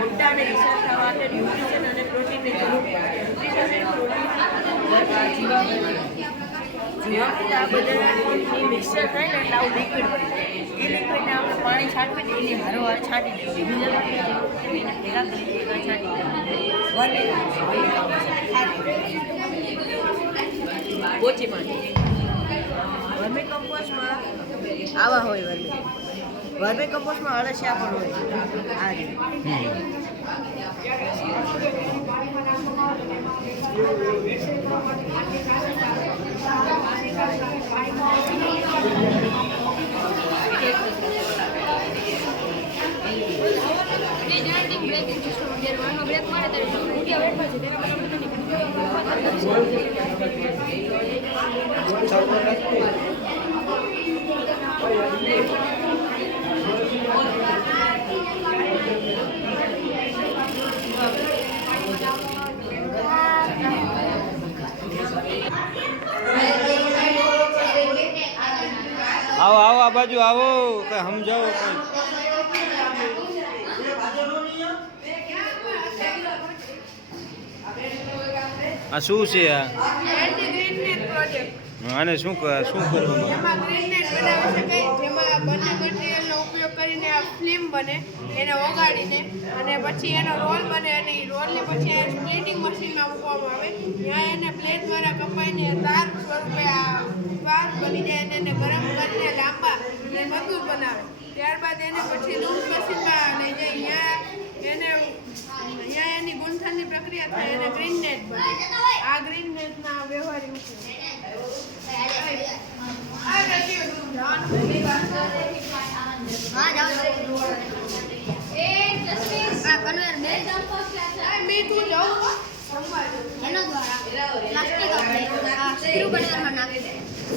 મોટા અને વિશાળ થવા માટે ન્યુટ્રિશન અને પ્રોટીનની જરૂર પડે. જીવામૃત આ બધા મિક્સર થાય ને એટલે આવું લિક્વિડ બને. એ લિક્વિડને આપણે પાણી છાંટવી ને એની હારોહાર છાંટી દઈએ. બીજા એને ભેગા કરી છાંટી દઈએ. ઓછી પાણી વર્મી કમ્પોસ્ટમાં આવા હોય. વર્મી કમ્પોસ્ટમાં અળસિયા પણ હોય. આ રીતે આવો આવો આ બાજુ આવો કઈ સમજાવો કઈ. આ શું છે આ? આને શું કરવાનું? એમાં ગ્રીનનેટ બનાવી શકાય, જેમાં બંને મટીરિયલનો ઉપયોગ કરીને આ ફિલ્મ બને, એને ઓગાળીને અને પછી એનો રોલ બને અને એ રોલને પછી આ સ્પ્લિટિંગ મશીનમાં મૂકવામાં આવે. ત્યાં એને બ્લેડ દ્વારા કપાઈને તાર સ્વરૂપે આ તાર બની જાય અને એને ગરમ કરીને લાંબા અને મજબૂત બનાવે. ત્યારબાદ એને પછી લૂઝ મશીનમાં લઈ જાય. ત્યાં એની ગૂંથણની પ્રક્રિયા થાય અને ગ્રીનનેટ બને. આ ગ્રીનનેટના વ્યવહારિક ઉપયોગ.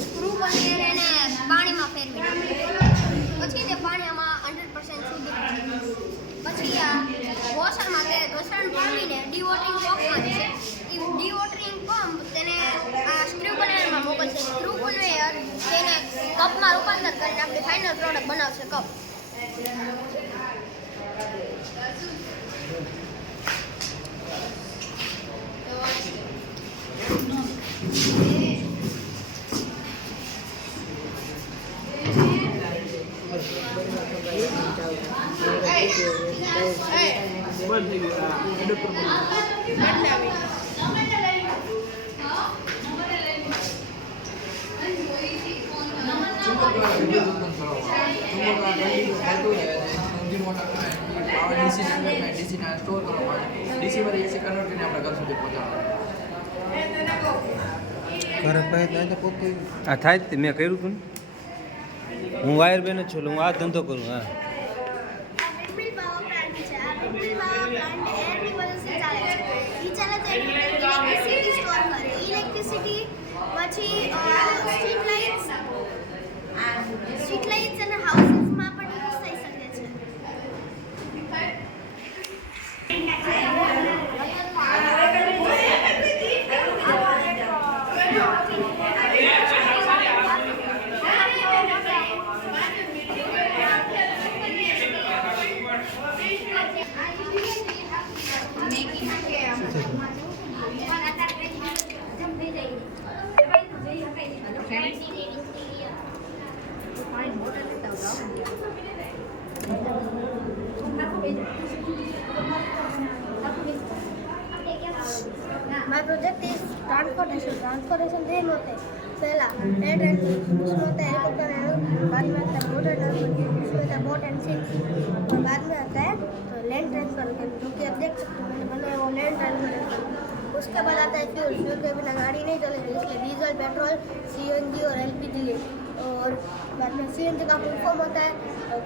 સ્ક્રૂ કન્વેયર એને પાણીમાં ફેરવી પછી તે પાણીમાં 100% શુદ્ધ પછી આ વોશરમાં તે ઘસરણ પામીને ડીવોટરિંગ પંપમાં છે. એ ડીવોટરિંગ પંપ તેને આ સ્ક્રૂ કન્વેયરમાં મોકલશે. સ્ક્રૂ કન્વેયર તેને કપમાં રૂપાંતર કરીને આપણી ફાઇનલ પ્રોડક્ટ બનાવશે કપ. આ થાય જ મેં કર્યું હતું. હું વાયર બેન જ છું, હું આ ધંધો કરું. હા સ્ટ્રીટ લાઇટ્સ અને હાઉસીસમાં પણ યુઝ થઈ શકે છે. My project is transportation. Transportation then होते हैं पहला land and sea, उसमें होता है हेलीकॉप्टर एंड बाद में आता है मोटर ट्रांसपोर्ट, उसमें होता है बोट एंड शिप, और बाद में आता है तो लैंड ट्रांसफर, जो कि आप देख सकते हो मैंने बनाया वो लैंड ट्रांसपोर्ट. उसके बाद आता है फ्यूल. फ्यूल के बिना गाड़ी नहीं चलेगी, इसलिए डीजल, पेट्रोल, सीएनजी और एलपीजी है. और बाद में सीएनजी का फुल फॉर्म होता है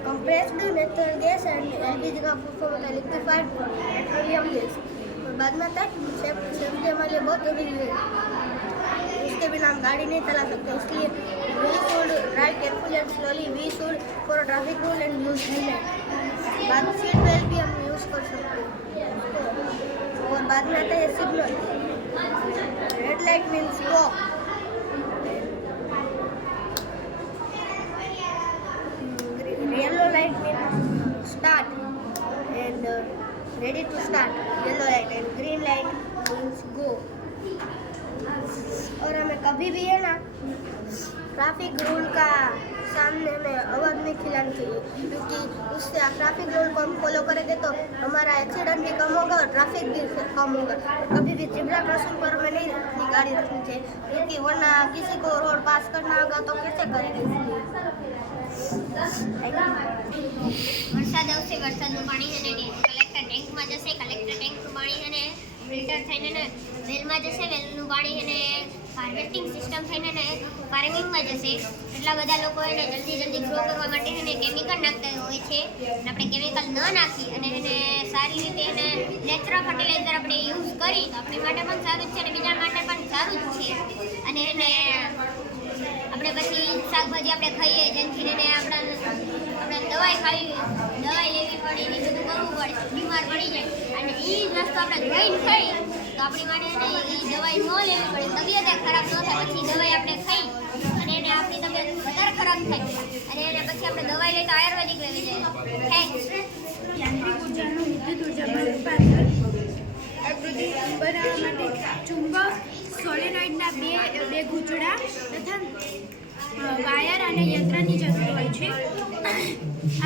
compressed natural gas and LPG का फुल फॉर्म होता है लिक्विफाइड पेट्रोलियम गैस. और बाद में आता है सेफ्टी हमारे लिए बहुत जरूरी है. उसके उसके बिना हम गाड़ी नहीं चला सकते, इसलिए we should drive carefully and slowly, we should follow traffic rule and use helmet. बाद में सीट बेल्ट भी हम यूज़ कर सकते हैं। और बाद में आता है signal. Red light means stop, yellow light means start and ready to start, yellow light, and green light means go. और हमें कभी भी है ना ट्रैफिक रूल का सामने हमें आवाज़ नहीं खिलानी चाहिए, क्योंकि उससे ट्रैफिक रूल को हम फॉलो करेंगे तो हमारा एक्सीडेंट भी कम होगा और ट्रैफिक भी कम होगा। कभी भी ज़ेब्रा क्रॉसिंग पर हमें नहीं अपनी गाड़ी रखनी चाहिए, क्योंकि वरना किसी को रोड पास करना होगा तो कैसे करेंगे। વરસાદ આવશે, વરસાદનું પાણી છે ને કલેક્ટર ટેન્કમાં જશે, કલેક્ટર ટેન્કનું પાણી છે ને ફિલ્ટર થઈને ને વેલમાં જશે, વેલનું પાણી છે ને હાર્વેસ્ટિંગ સિસ્ટમ થઈને ને ફાર્મિંગમાં જશે. એટલા બધા લોકો એને જલ્દી ગ્રો કરવા માટે એને કેમિકલ નાખતા હોય છે, અને આપણે કેમિકલ ન નાખી અને એને સારી રીતે એને નેચરલ ફર્ટિલાઇઝર આપણે યુઝ કરી તો આપણી માટે પણ સારું જ છે અને બીજા માટે પણ સારું જ છે. અને એને આપણે પછી શાકભાજી આપણે ખાઈએ જેનાથી એને આપણે દવાઈ લેવી પડે, એ બધું કરવું પડે, બીમાર પડી જાય. અને એ જ વસ્તુ આપણે જોઈને ખાઈ તો આપણી માટે એ દવાઈ ન લેવી પડે, તબિયત ખરાબ ન થાય. પછી દવાઈ આપણે ખાઈ અને એને આપણી તબિયત વધારે ખરાબ થાય અને એને પછી આપણે દવાઈ લઈએ તો આયુર્વેદિક લેવી જાય. થેન્ક્સ. યાંત્રિક ઉર્જાનું વિદ્યુત ઉર્જામાં રૂપાંતર બનાવવા માટે ચુંબક, સોલેનોઇડના બે ગૂંચળા તથા વાયર અને યંત્રની જરૂર હોય છે.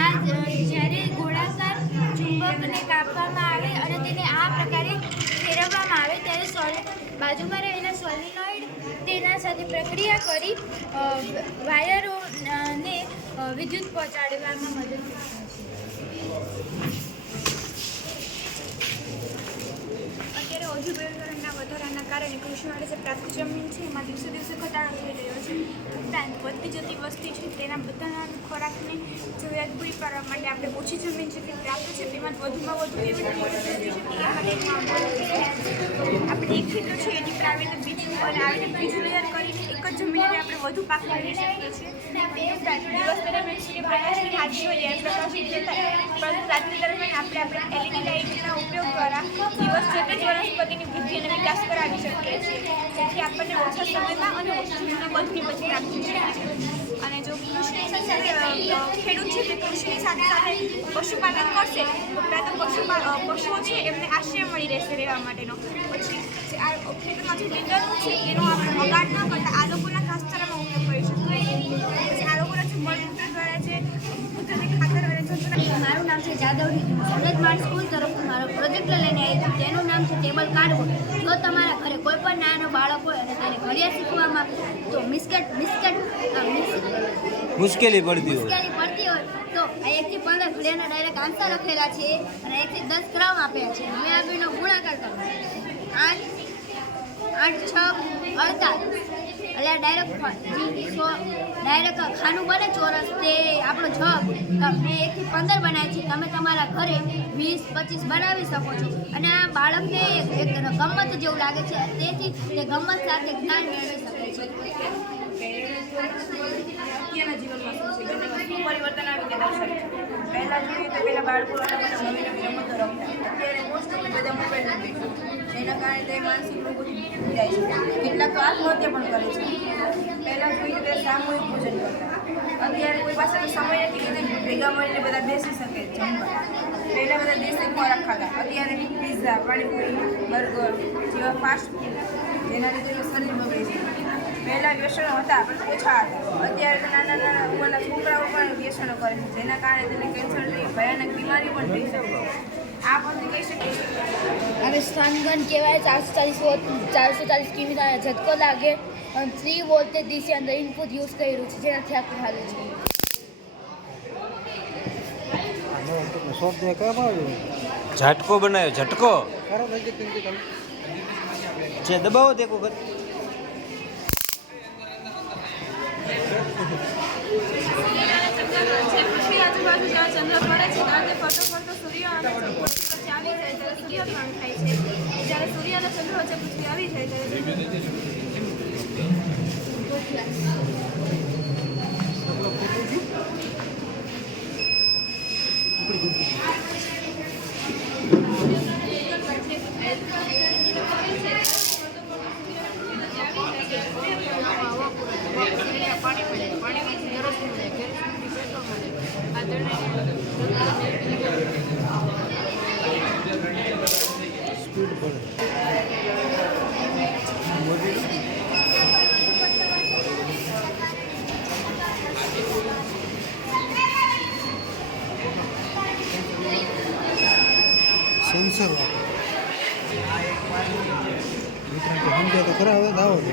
આ જ્યારે ગોળાકાર ચુંબકને કાપવામાં આવે અને તેને આ પ્રકારે ફેરવવામાં આવે ત્યારે બાજુમાં રહેલા સોલેનોઇડ તેના સાથે પ્રક્રિયા કરી વાયરોને વિદ્યુત પહોંચાડવામાં મદદ કરે છે. અત્યારે ઔદ્યોગિકરણના વધારાના કારણે કૃષિ માટે જે પ્રાપ્ત જમીન છે એમાં દિવસે દિવસે ઘટાડો થઈ રહ્યો છે. ઉપરાંત વધતી જતી વસ્તી છે તેના બધાના ખોરાકની જરૂરિયાત પૂરી પાડવા માટે આપણે ઓછી જમીન જેટલી પ્રાપ્ત છે તેમાં વધુમાં વધુ કેવી રીતે આપણે એક ખેતર છે એની પ્રાવીને બીજું અને આવીને બીજું તૈયાર કરીને એક જ જમીનને આપણે વધુ પાક લઈ શકીએ છીએ. ઉપરાંત દિવસ દરમિયાન સૂર્યપ્રકાશની હાજરી હોય ત્યારે પ્રકાશિત થાય, પરંતુ રાત્રિ દરમિયાન આપણે એલઈડી લાઇટના ઉપયોગ દ્વારા દિવસ જતે જ વનસ્પતિની વૃદ્ધિ અને વિકાસ કરાવી શકીએ છીએ, જેથી આપણને ઓછા સમયમાં અને ઓછી વધુની બચત પ્રાપ્ત થઈ શકે છે. અને જો કૃષિની સાથે ખેડૂત છે તે કૃષિની સાથે સાથે પશુપાલન કરશે તો પહેલાં તો પશુઓ છે એમને આશ્રય મળી રહેશે રહેવા માટેનો. પછી જે આ ખેતરમાં જે નીંદણું છે એનો આપણે બગાડ ન કરતા આ લોકોના ઘાસચારામાં ઉપયોગ કરી શકીએ. પછી આ લોકોના જે મળમૂત્ર દ્વારા જે કુદરતી ખાતર અને જંતુનાશક. મારું નામ છે જાદવની સુરતમાળ સ્કૂલ તરફથી મારો પ્રોજેક્ટ લઈને આવી છું, તેનું નામ છે ટેબલ કાર્ડબોર્ડ. જો તમારા ઘરે કોઈ પણ નાનો બાળક હોય અને તેને ઘડિયા શીખવામાં તો મુશ્કેલી પડતી હોય તો આ 1 થી 15 ઘડિયાના ડાયરેક્ટ આન્સર લખેલા છે અને 1 થી 10 ક્રમ આપ્યા છે. હવે આ બેનો ગુણાકાર કરો. 8 6 48 એટલે ડાયરેક્ટ ખાનું બને ચોરસ તે આપણો જવાબ. મેં 1 થી 15 બનાવ્યા છે, તમે તમારા ઘરે 20 25 બનાવી શકો છો. અને આ બાળકને એક ગમત જેવું લાગે છે, તેથી તે ગમત સાથે જ્ઞાન મેળવી શકે છે. અત્યારના જીવનમાં શું છે પરિવર્તન આવી ગયા દર્શાવે છે. પહેલાં જોઈએ તો પહેલાં બાળકો નવી નવી રમતો રમતા, અત્યારે મોસ્ટ ઓફ બધા મોબાઈલ રમે છે, જેના કારણે તે માનસિક રોગોથી જાય છે. કેટલાક તો આત્મહત્યા પણ કરે છે. પહેલાં જોઈએ તો સામૂહિક ભોજન કરતા, અત્યારે કોઈ પાસે સમય નથી કે ભેગા મળીને બધા બેસી શકે જમવા. પહેલાં બધા દેશી ખોરાક ખાતા, અત્યારે પિઝા, પાણીપુરી, બર્ગર જેવા ફાસ્ટ ફૂડ જેના લીધે શરીર બગડે છે. પહેલાં વ્યસનો હતા ઓછા હતા, અત્યારે તો નાના ઉંમરના છોકરાઓ પણ વ્યસનો કરે છે, જેના કારણે તેને કેન્સરની ભયાનક બીમારી પણ થઈ શકે. આ પણ કહી શકીએ હવે સ્તનગન કહેવાય. 440 કિમી ઝટકો લાગે અને 3 વોલ્ટેજ ડીસી અંદર ઇનપુટ યુઝ કર્યું છે, જેનાથી આખું હાલે છે. ઝટકો બનાવ્યો, ઝટકો જે દબાવો તે વખત આજુબાજુ જ્યાં ચંદ્ર પડે છે ત્યાં તે ફરતો સૂર્ય અને પૃથ્વી વચ્ચે આવી જાય ત્યારે કિરણ થાય છે. જ્યારે સૂર્ય અને ચંદ્ર વચ્ચે પૃથ્વી આવી જાય ત્યારે સ્પીડ પડે સેન્સર સમજ્યા તો ખરા હવે દાવો દે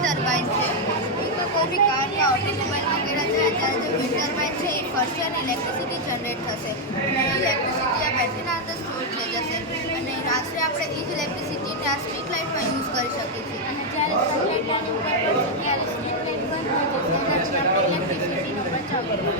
ટર્બાઇન છે કોઈ કાર કે ઓટોમોબાઈલ વગેરે છે અત્યારે જે વિન્ડ ટર્બાઇન છે એ ફરશે અને ઇલેક્ટ્રિસિટી જનરેટ થશે અને ઇલેક્ટ્રિસિટી આ બેટરીના અંદર સ્ટોર થઈ જશે અને રાત્રે આપણે એ જ ઇલેક્ટ્રિસિટીને આ સ્ટ્રીટ લાઇટમાં યુઝ કરી શકીએ છીએ અને જ્યારે સનલાઇટ લાગુ પડે ત્યારે સ્ટ્રીટ લાઇટ બંધ થઈ જશે એનાથી આપણે ઇલેક્ટ્રિસિટીનો બચાવ કરવો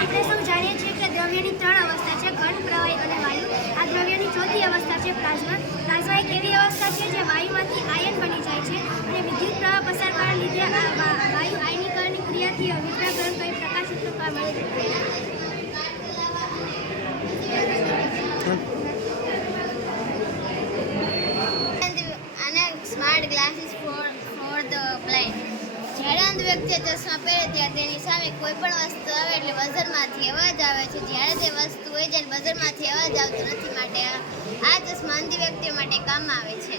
આપણે સૌ જાણીએ છીએ કે દ્રવ્યની 3 અવસ્થા છે ઘન, પ્રવાહી અને વાયુ. આ દ્રવ્યની ચોથી અવસ્થા છે પ્લાઝ્મા. પ્લાઝ્મા એક એવી અવસ્થા છે જે વાયુમાંથી આયન બની જાય છે અને વિદ્યુત પ્રવાહ પસાર કરવા લીધે આ વાયુ આયનીકરણની ક્રિયાથી વિકરાકરણ કરી પ્રકાશિત થવા મદદ કરે છે. અને smart glasses for the blind. જ્યારે અંધ વ્યક્તિ ચશ્મા પહેરે ત્યારે તેની સામે કોઈ પણ વસ્તુ આવે એટલે બઝરમાંથી અવાજ આવે છે. જ્યારે તે વસ્તુ હોય જ્યારે બઝરમાંથી અવાજ આવતો નથી, માટે આ ચશ્મા અંધ વ્યક્તિઓ માટે કામ આવે છે.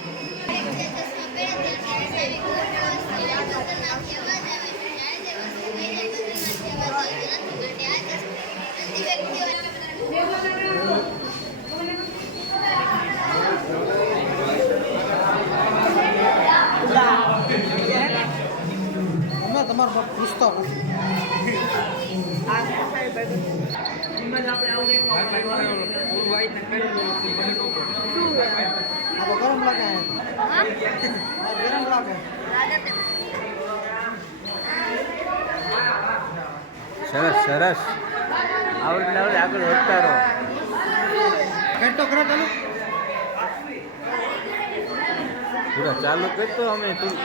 ચશ્મા પહેરે ત્યારે તેની સામે કોઈ પણ વસ્તુ આવે બઝરમાંથી અવાજ આવે છે. જ્યારે તે વસ્તુ હોય ત્યારે બઝરમાંથી અવાજ આવતો નથી, માટે આ ચશ્મા અંધ વ્યક્તિઓ અમે તમારા બાપ પૂછતા ગરમ લાગે ગરમ લાગે સરસ સરસ આવડે આગળ વધતા રહો કરતો કરો ચાલુ પૂરા ચાલુ કરતો અમે તું